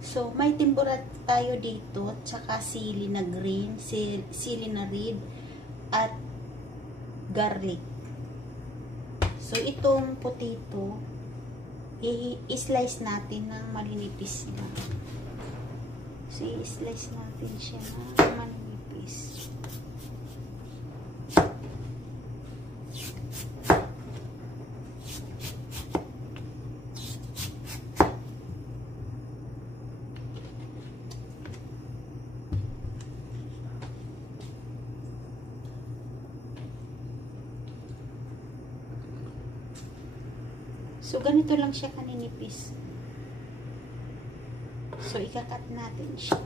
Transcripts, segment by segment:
So, may timbura tayo dito, tsaka sili na green, sili na red, at garlic. So, itong potato, i-slice natin ng malinipis na. So, i-slice natin siya ng malinipis. So, ganito lang siya kaninipis. So, ikakat natin siya.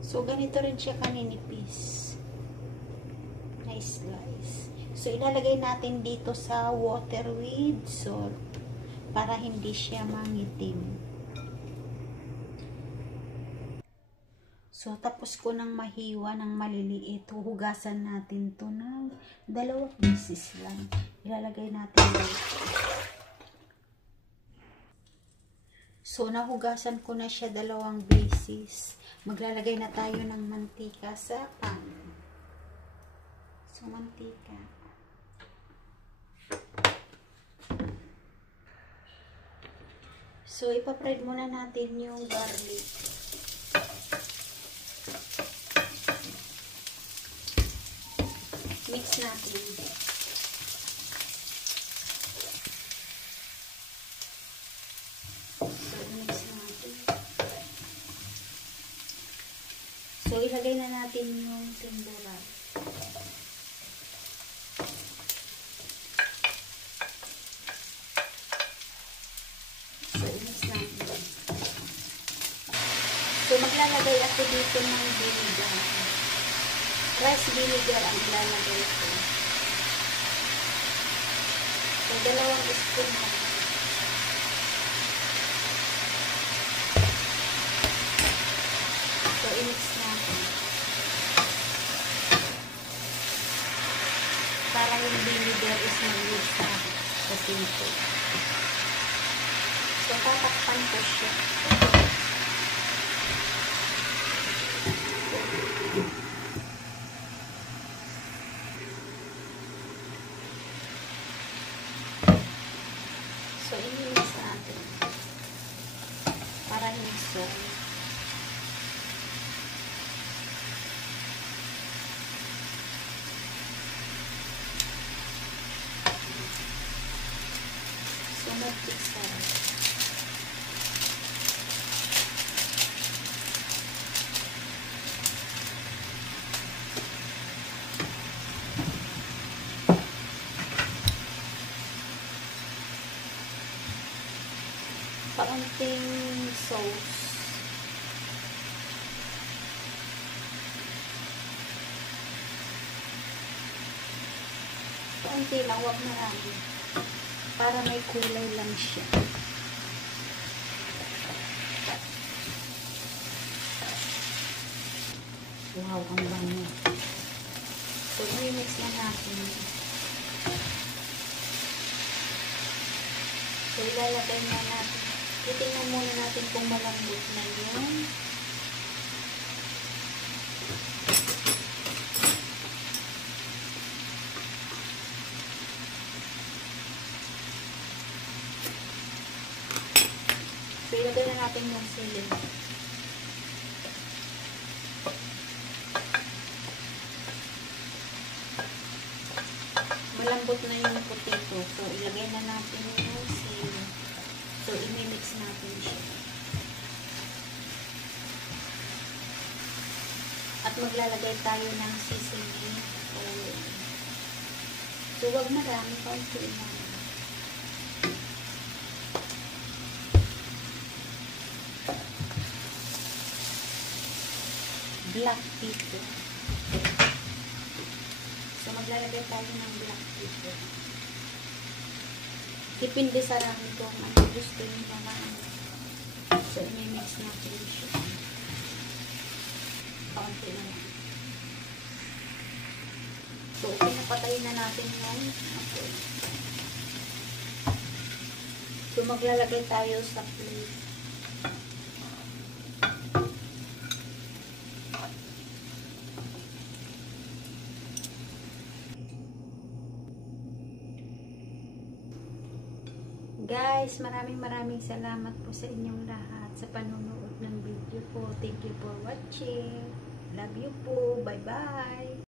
So, ganito rin siya kaninipis. Nice slice. So, ilalagay natin dito sa water with salt para hindi siya mangitim. So, tapos ko nang mahiwa ng maliliit. Huhugasan natin to ng 2 beses lang. Ilalagay natin dito. So, nahugasan ko na siya 2 beses. Maglalagay na tayo ng mantika sa pan. So, mantika. So, ipapride muna natin yung garlic. Mix natin. So, mix natin. So, ilagay na natin yung timbura. So, mix natin. So, maglalagay ako dito ng vinegar. Rice vinegar ang ilalagay ko. So, 2 spoon na. So, i-mix natin. Para yung vinegar is mag-mix sa potato. So, tatakpan ko siya. So, i-mix natin para hindi soy. So, mag-mix natin. Kaunting sauce. Kaunti lang, huwag marami. Para may kulay lang siya. Wow, ang bango. So, i-mix na natin. So, ilalagay na natin. Titingnan muna natin kung malambot na yun. So, ilagay na natin yung sili. Malambot na yung potato. So, ilagay na natin yung sili. So, i-mix natin siya. At maglalagay tayo ng seasoning oil. So, huwag marami, kaunti lang. Black pepper. So, maglalagay tayo ng black pepper. Depende sa rami kung ano gusto nyo naman. So, i-mix natin siya. Kaunti na lang. So, pinapatayin na natin yung apoy. So, maglalagay tayo sa plate. Guys, maraming salamat po sa inyong lahat sa panonood ng video ko. Thank you for watching. Love you po. Bye-bye.